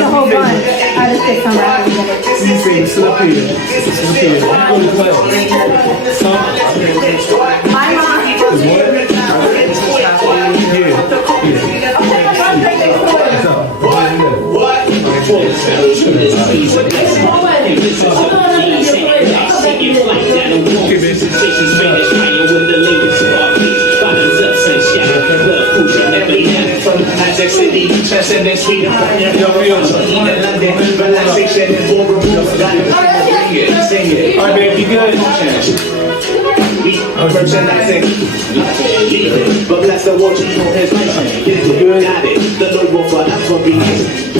a whole bunch. I just picked some random minutes. You say sit up here. Sit up here. I'm going to class. My mom. Alright, babe, you good? Merchandising, but bless the watch you know his got it. The logo forever be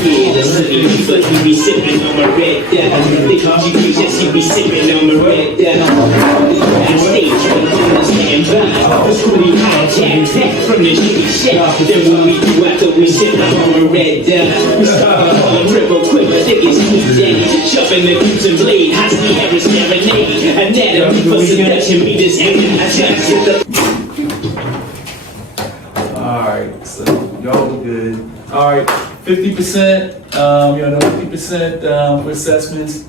yeah, the city, but he be sipping on my red devil. The GG's, yes, he be sipping on my red devil. Backstage, when I'm stand by, the schoolie hijack tech from the shitty shack. Then when we do after we sipping on my red devil, we start to call him River Quick, thick as Snoop Daddy. Jumping the Houston blade, hot Sierra serenade. Anatomy for seduction, be this hand. Alright, so y'all look good. Alright, 50%, you know, 50% for assessments.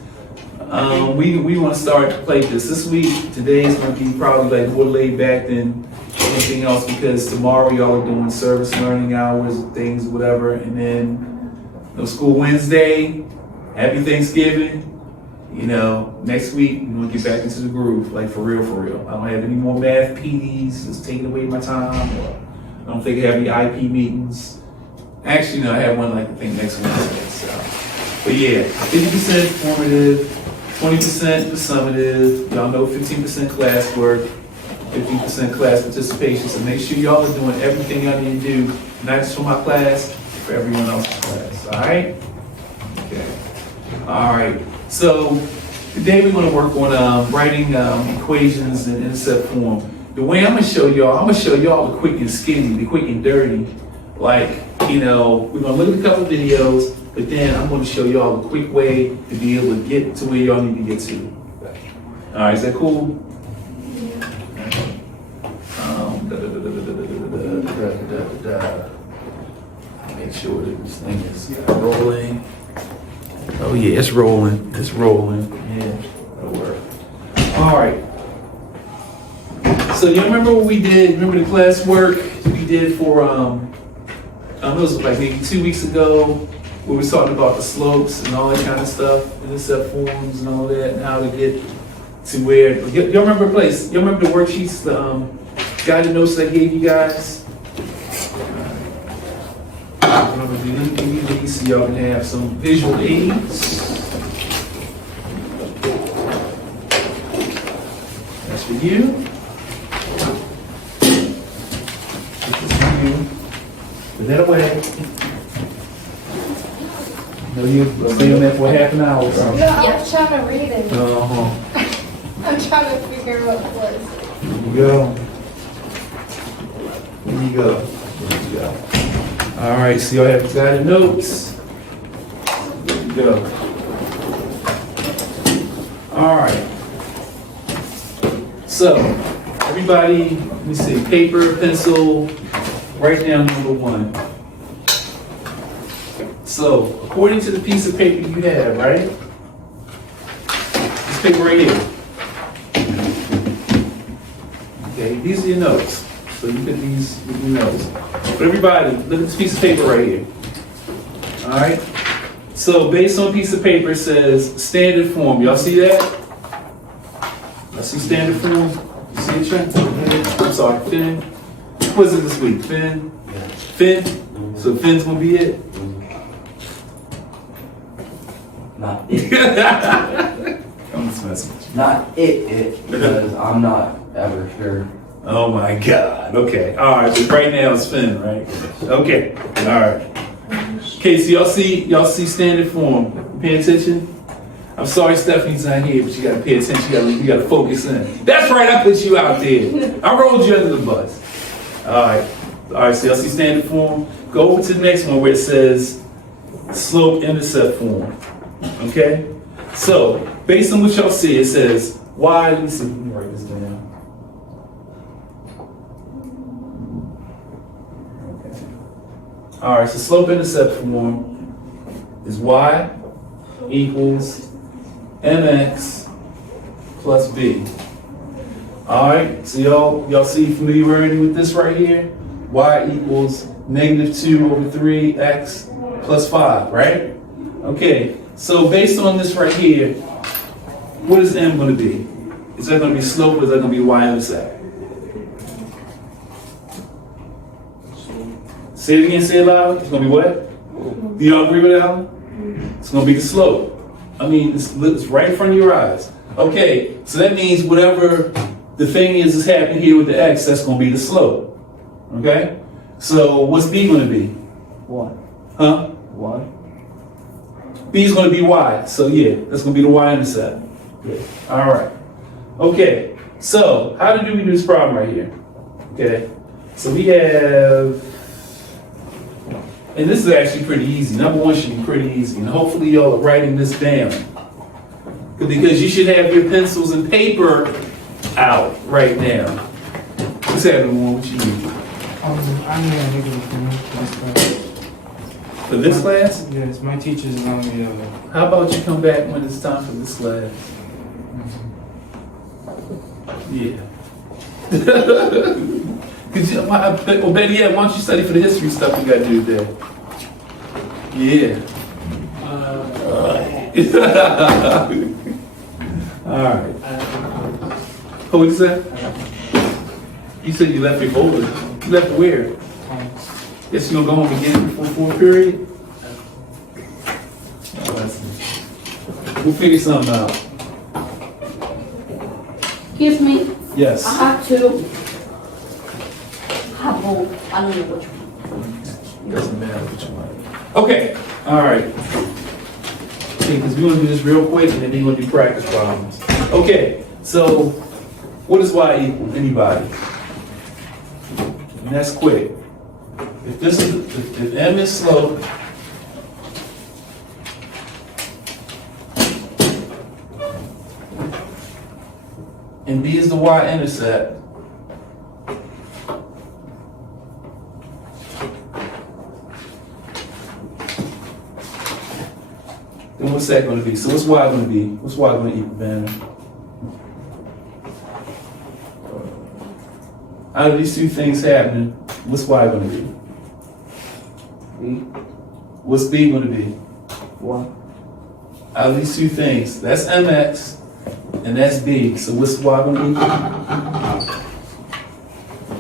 We want to start to play this week. Today is going to be probably like more laid back than anything else because tomorrow y'all are doing service learning hours, things, whatever, and then no school Wednesday. Happy Thanksgiving. You know, next week we're gonna get back into the groove, like for real, for real. I don't have any more math PDs, it's taking away my time. Or I don't think I have any IP meetings. Actually, no, I have one like I think next Wednesday. So, but yeah, 50% formative, 20% for summative. Y'all know 15% classwork, 15% class participation. So make sure y'all are doing everything y'all need to do, not just for my class, for everyone else's class. All right? Okay. All right. So today we're going to work on writing equations in intercept form. The way I'm going to show y'all the quick and skinny, the quick and dirty. Like, you know, we're going to look at a couple of videos, but then I'm going to show y'all a quick way to be able to get to where y'all need to get to. All right, is that cool? Make sure that this thing is rolling. Oh yeah, it's rolling. It's rolling. Yeah, that'll work. All right. So you remember what we did? Remember the classwork we did for it was like maybe 2 weeks ago. We were talking about the slopes and all that kind of stuff, intercept forms and all that, and how to get to where. Y'all remember the place? Y'all remember the worksheets, the guided notes that I gave you guys? I'm gonna do these so y'all can have some visual aids. That's for you. This is for you. Put that away. No, you'll stay on that for half an hour. So. No, I'm trying to read it. Uh-huh. I'm trying to figure out what it was. Here you go. Here you go. Here you go. All right, so y'all have guided notes. There you go. All right. So, everybody, let me see, paper, pencil, write down number 1. So, according to the piece of paper you have, right? This paper right here. Okay, these are your notes. So you put these with your notes. But everybody, look at this piece of paper right here. All right? So based on a piece of paper, it says standard form. Y'all see that? Y'all see standard form? You see it, Trent? I'm sorry, Finn. What is it this week? Finn? Finn? So Finn's gonna be it? Not it. I'm just messing with you. Not it, because I'm not ever sure. Oh my God. Okay. All right. So right now it's Finn, right? Okay. All right. Okay. So y'all see standard form. Pay attention. I'm sorry Stephanie's not here, but you gotta pay attention. You gotta focus in. That's right. I put you out there. I rolled you under the bus. All right. All right. So y'all see standard form. Go over to the next one where it says slope-intercept form. Okay. So based on what y'all see, it says y. Let me see. Let me write this down. All right, so slope-intercept form is y equals mx plus b. All right, so y'all see familiarity with this right here? Y equals negative 2 over 3x plus 5, right? Okay, so based on this right here, what is m going to be? Is that going to be slope or is that going to be y-intercept? Say it again, say it loud. It's going to be what? Do y'all agree with that one? It's going to be the slope. I mean, it's right in front of your eyes. Okay, so that means whatever the thing is happening here with the x, that's going to be the slope. Okay? So what's b going to be? What? Huh? What? B is going to be y. So yeah, that's going to be the y-intercept. Good. All right. Okay, so how do we do this problem right here? Okay, so we have, and this is actually pretty easy. Number one should be pretty easy, and hopefully y'all are writing this down. Because you should have your pencils and paper out right now. What's happening, Warren? What you need? I need a regular for this class. For this class? Yes, my teacher's allowing me to. How about you come back when it's time for this class? Yeah. Cause well, better yet, why don't you study for the history stuff you got to do today? Yeah. All right. What did you say? You said you left your folder. You left it where? Guess you gonna go home and get it before 4 period? Oh, that's it. We'll figure something out. Excuse me, Yes. I have to have both. I don't know which one. Doesn't matter which one. Okay. All right. Okay, because we're gonna do this real quick and then we're gonna do practice problems. Okay. So, what is y equal? Anybody? And that's quick. If this is if m is slope, and b is the y-intercept, then what's that going to be? So what's y going to be? What's y going to equal, Ben? Out of these two things happening, what's y going to be? B? What's b going to be? What? Out of these two things, that's mx and that's b. So what's y going to equal?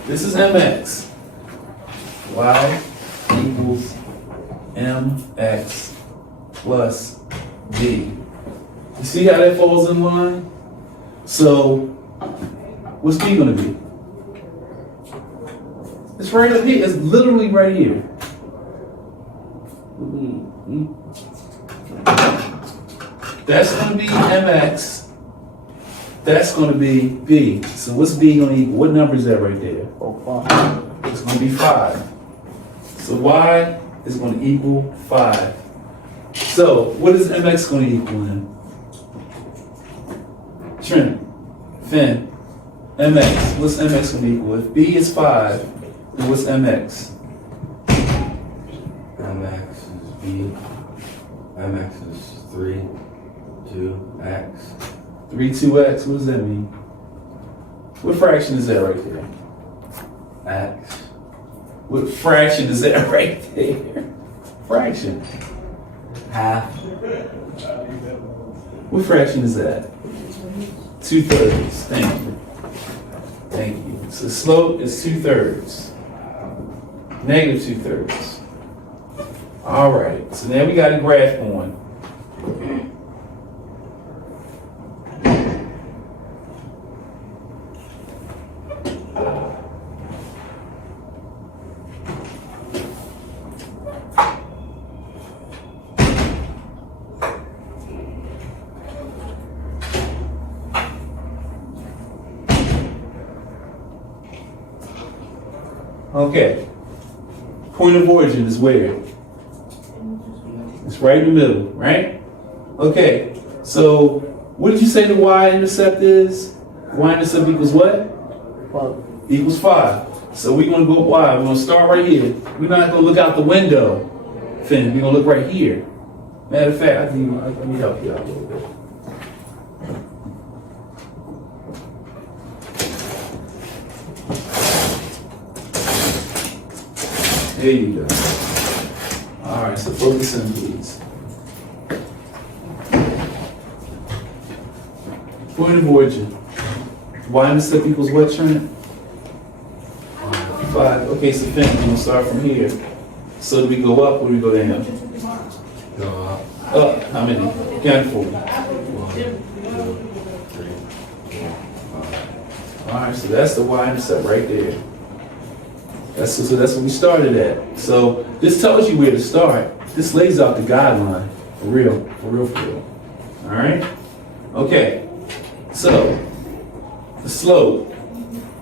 This is mx. Y equals mx plus b. You see how that falls in line? So what's b going to be? It's right up here. It's literally right here. That's going to be mx. That's going to be b. So what's b going to equal? What number is that right there? Oh, 5. It's going to be 5. So y is going to equal 5. So what is mx going to equal then? Trent, Finn, mx. What's mx going to equal? If b is 5, then what's mx? MX is B. MX is 3, 2x. 3, 2x. What does that mean? What fraction is that right there? X. What fraction is that right there? Fraction. Half. What fraction is that? 2/3. Thank you. Thank you. So slope is 2/3. Negative 2/3. All right. So now we got a graph on. Okay. Point of origin is where? It's right in the middle, right? Okay. So what did you say the y-intercept is? Y-intercept equals what? 5. Equals 5. So we're going to go y. We're going to start right here. We're not going to look out the window, Finn. We're going to look right here. Matter of fact, I need help you out a little bit. There you go. All right, so focus in, please. Point of origin. Y-intercept equals what, Trent? 5. Okay, so think, we're gonna start from here. So do we go up or do we go down? Go up. Up, how many? Count for me. 1, 2, 3, 4, 5. All right, so that's the y-intercept right there. So that's what we started at. So this tells you where to start. This lays out the guideline, for real. All right? Okay, so the slope.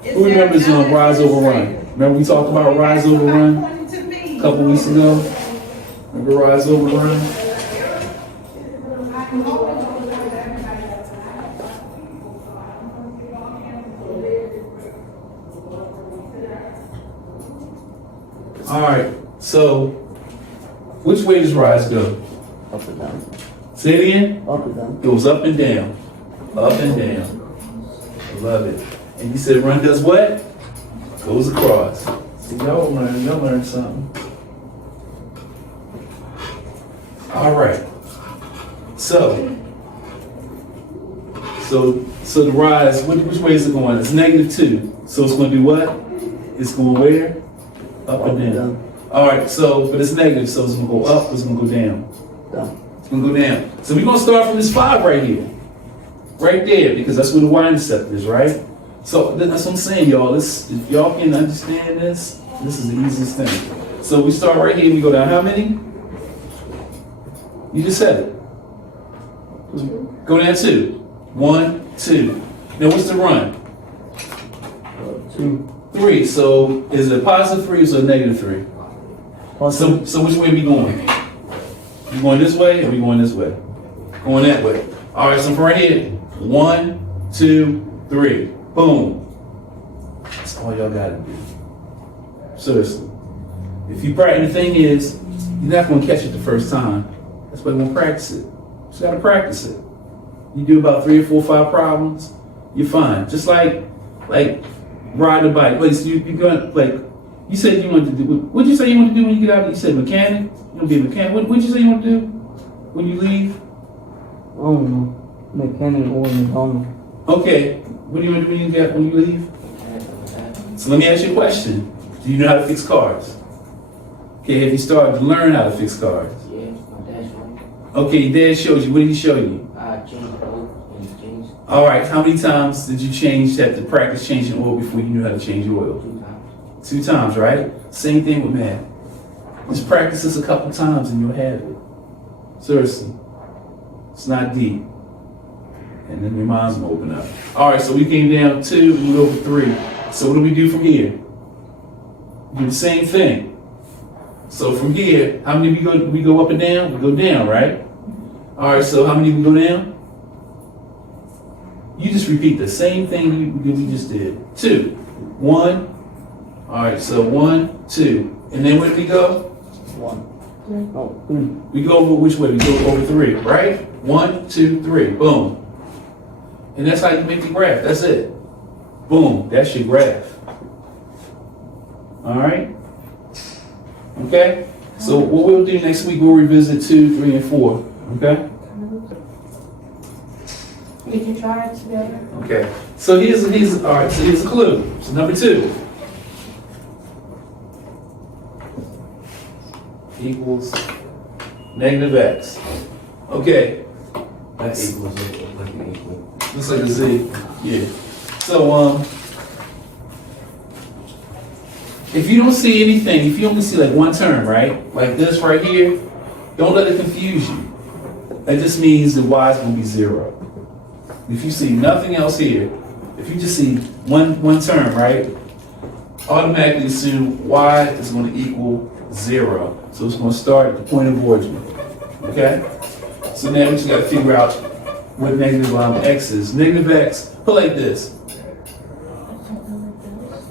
Who remembers rise over run? Remember we talked about rise over run a couple weeks ago? Remember rise over run? All right, so which way does rise go? Up and down. Say it again? Up and down. Goes up and down. Up and down. Love it. And you said run does what? Goes across. See, y'all learn something. All right. So the rise, which way is it going? It's -2. So it's going to do what? It's going where? Up and down. All right, so, but it's negative, so it's going to go up, it's going to go down. Down. It's going to go down. So we're going to start from this 5 right here. Right there, because that's where the y-intercept is, right? So that's what I'm saying, y'all. If y'all can understand this, this is the easiest thing. So we start right here, we go down how many? You just said it. Go down 2. 1, 2. Now what's the run? 2. 3. So is it +3 or is it -3? So which way are we going? You going this way or we going this way? Going that way. All right, so from right here, 1, 2, 3. Boom. That's all y'all gotta do. Seriously. If you practice, the thing is, you're not gonna catch it the first time. That's why you won't practice it. You just gotta practice it. You do about 3 or 4 or 5 problems, you're fine. Just like riding a bike. Like you're going, like you said you wanted to do. What'd you say you want to do when you get out? You said mechanic. You want to be a mechanic. What'd you say you want to do when you leave? I don't know. Mechanic or McDonald. Okay. What do you want to do when you leave? So let me ask you a question. Do you know how to fix cars? Okay. Have you started to learn how to fix cars? Yeah, my dad's one. Okay. Your dad showed you. What did he show you? I changed the oil and changed All right. How many times did you have to practice changing oil before you knew how to change oil? 2 times. 2 times, right? Same thing with math. Just practice this a couple times and you'll have it. Seriously. It's not deep. And then your mind's gonna open up. All right, so we came down 2, we moved over 3. So what do we do from here? We do the same thing. So from here, how many we go up and down? We go down, right? All right, so how many we go down? You just repeat the same thing we just did. 2, 1. All right, so 1, 2. And then where do we go? 1. No, 3. We go over which way? We go over 3, right? 1, 2, 3. Boom. And that's how you make the graph. That's it. Boom. That's your graph. All right? Okay? So what we'll do next week, we'll revisit 2, 3, and 4. Okay? We can try it together. Okay. So here's a clue. So number 2 equals -x. Okay. That equals it, like an equal. Looks like a Z. Yeah. So if you don't see anything, if you only see like one term, right? Like this right here, don't let it confuse you. That just means the y is gonna be 0. If you see nothing else here, if you just see one term, right? Automatically assume y is gonna equal 0. So it's gonna start at the point of origin. Okay? So now we just gotta figure out what -x is. -x, put like this.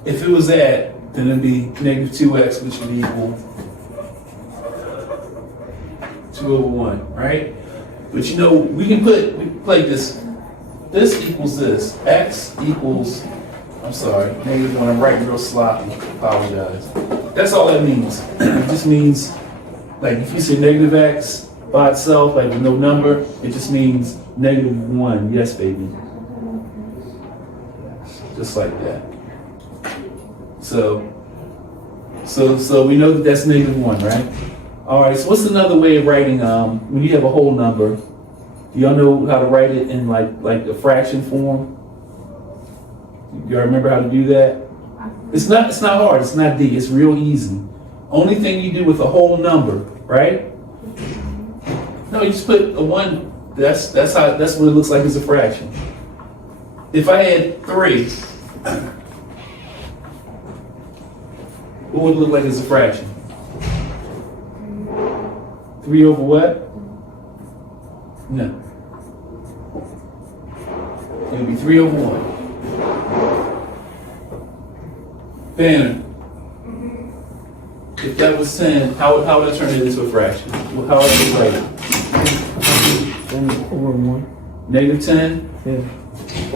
If it was that, then it'd be -2x, which would equal 2 2 over 1, right? But you know, we can play this. This equals this. X equals, I'm sorry, negative 1. I'm writing real sloppy. Apologize. That's all that means. It just means, like, if you say negative x by itself, like with no number, it just means negative 1. Yes, baby. Just like that. So we know that that's negative 1, right? All right, so what's another way of writing, when you have a whole number, do y'all know how to write it in like a fraction form? Y'all remember how to do that? It's not hard, it's not D, it's real easy. Only thing you do with a whole number, right? No, you just put a 1, that's what it looks like as a fraction. If I had 3, what would it look like as a fraction? 3 over what? No. It would be 3 over 1. Banner. If that was 10, how would I turn it into a fraction? How would I write it? Over 1. Negative 10? Yeah.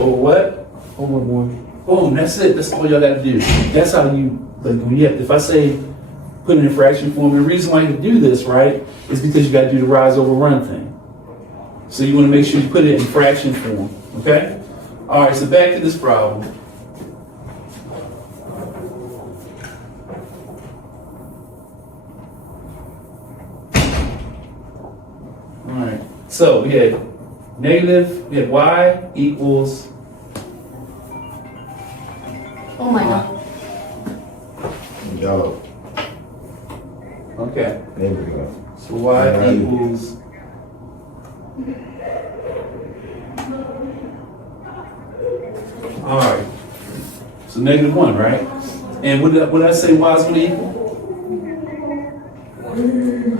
Over what? Over 1. Boom, that's it. That's all y'all gotta do. That's how you, like, when you have, if I say put it in fraction form, the reason why you do this, right, is because you gotta do the rise over run thing. So you wanna make sure you put it in fraction form, okay? All right, so back to this problem. All right, so we had y equals, Oh my God. Yellow. okay, There we go. so y equals, all right, so negative 1, right? And what did I say y is gonna equal?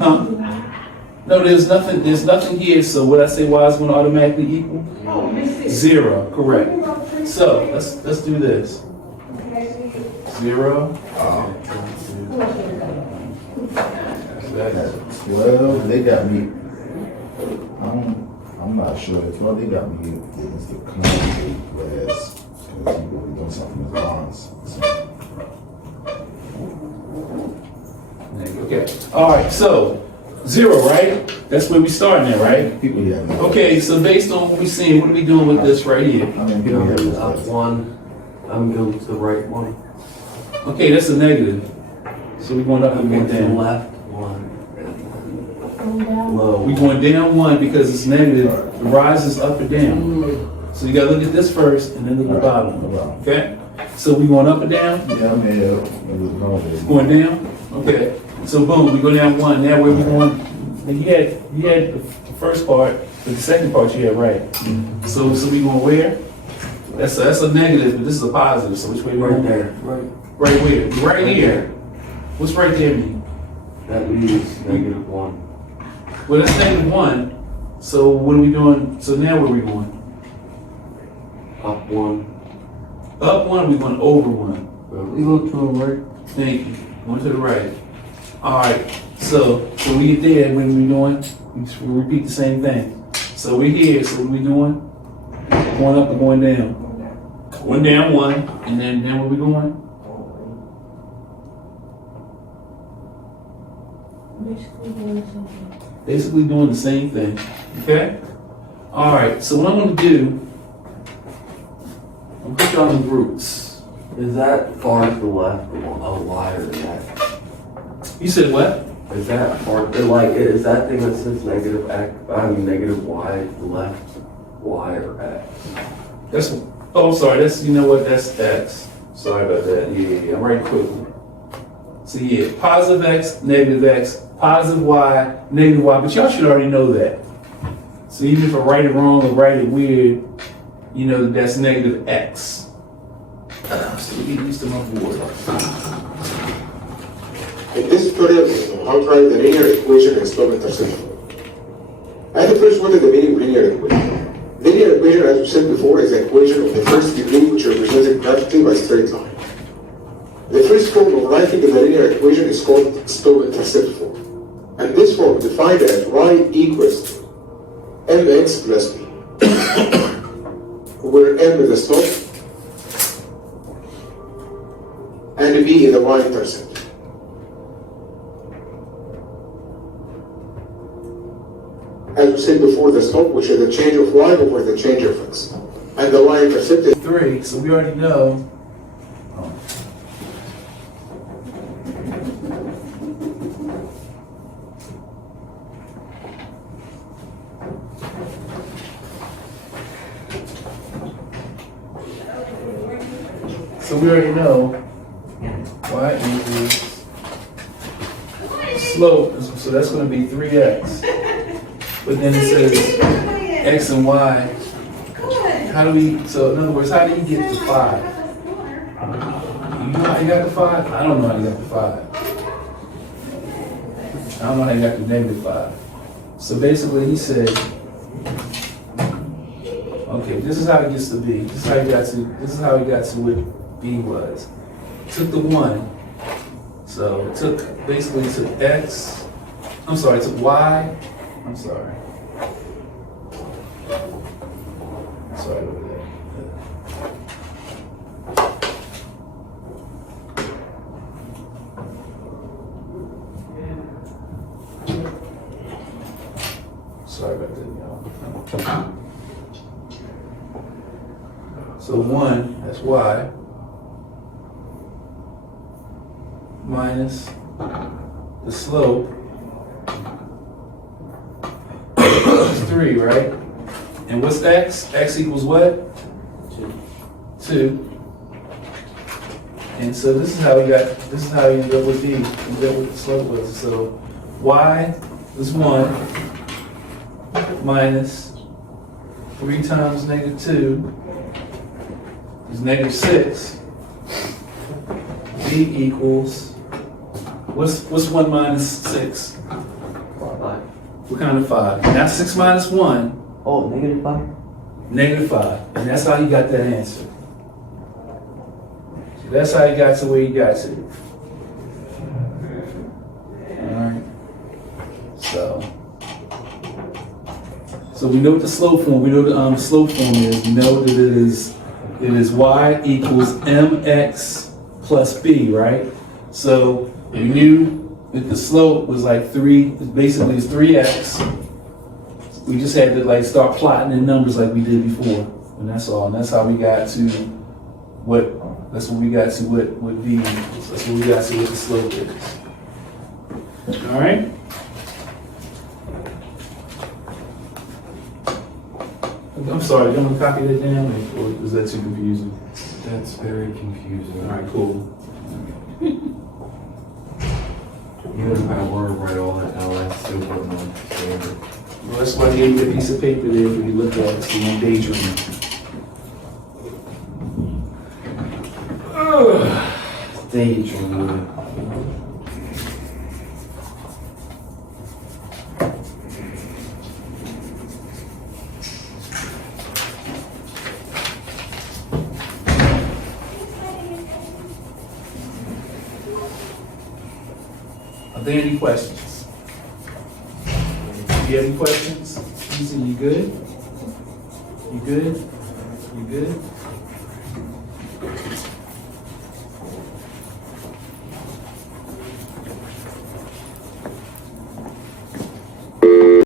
Huh? No, there's nothing here, so what I say y is gonna automatically equal? 0, correct. So, let's do this. 0. At 12, they got me. I'm not sure. At 12, they got me against the concrete glass because people were doing something with bonds. Okay. All right. So 0, right? That's where we starting at, right? People here. Okay. So based on what we're seeing, what are we doing with this right here? I mean, people here. Up 1. I'm going to the right 1. Okay, that's a negative. So we're going up and I'm going going to the down. left 1. Going down. Low. We're going down 1 because it's negative. The rise is up or down. So you gotta look at this first and then look at the bottom. Okay? So we going up or down? Yeah, I'm here. It was going Going down? Okay. So boom, we go down 1. Now where we going? Now you had the first part, but the second part you had right. So we going where? That's a negative, but this is a positive. So which way we Right going? there. Right. Right where? Right here. What's right there mean? That means negative 1. Well, that's negative 1. So what are we doing? So now where are we going? Up 1. Up 1, we're going over 1. You go to the right. Thank you. Going to the right. All right. So when we get there, what are we doing? We repeat the same thing. So we're here. So what are we doing? Going up and going down. Going down 1, and then where we going? Basically doing the same thing. Okay? All right. So what I'm going to do, I'm going to put y'all in groups. Is that far to the left or Y or X? You said what? Is that far, like, is that thing that says negative X, negative Y, left Y or X? That's, oh, sorry, that's, you know what, that's X. Sorry about that, yeah, I'm writing quickly. So yeah, positive X, positive Y, negative Y, but y'all should already know that. So even if I write it wrong or write it weird, you know that that's negative X. Still get used to my board. In this tutorial, how to write the linear equation and slope-intercept. I have to first what is the meaning of linear equation. Linear equation, as we said before, is an equation of the first degree which represented graphically by a straight line. The first form of writing the linear equation is called slope-intercept form. And this form defined as y equals mx plus b, where m is the slope and b is the y-intercept. As we said before, the slope, which is the change of y over the change of x, and the y-intercept is 3, so we already know. So we already know y equals slope, so that's going to be 3x. But then it says x and y. How do we, so in other words, how do you get to 5? You know how you got to 5? I don't know how you got to 5. I don't know how you got to -5. So basically he said, okay, this is how he gets to b. This is how he got to what b was. Took the 1. So it took x. I'm sorry, it took y. I'm sorry. Sorry about that. Sorry about that, y'all. So 1, that's y, minus the slope is 3, right? And what's x? X equals what? 2. And so this is how you ended up with b. You ended up with the slope was. So y is 1 minus 3 times -2 is -6. B equals, what's 1 minus 6? 5. What kind of 5? Now 6 minus 1. Oh, -5? -5. And that's how you got that answer. So that's how you got to where you got to. Alright. So we know what the slope form, we know the slope form is. We know that it is y equals mx plus b, right? So we knew that the slope was like 3, basically it's 3x. We just had to like start plotting in numbers like we did before. And that's all. And that's how we got to what b is. That's what we got to what the slope is. All right? I'm sorry, you want to copy that down, or is that too confusing? That's very confusing. All right, cool. Even if I were to write all that down, I still wouldn't understand it. Well, that's why I gave you a piece of paper there for you to look at, so you don't daydream. Daydream. Are there any questions? Do you have any questions? Easy, you good? You good? You good?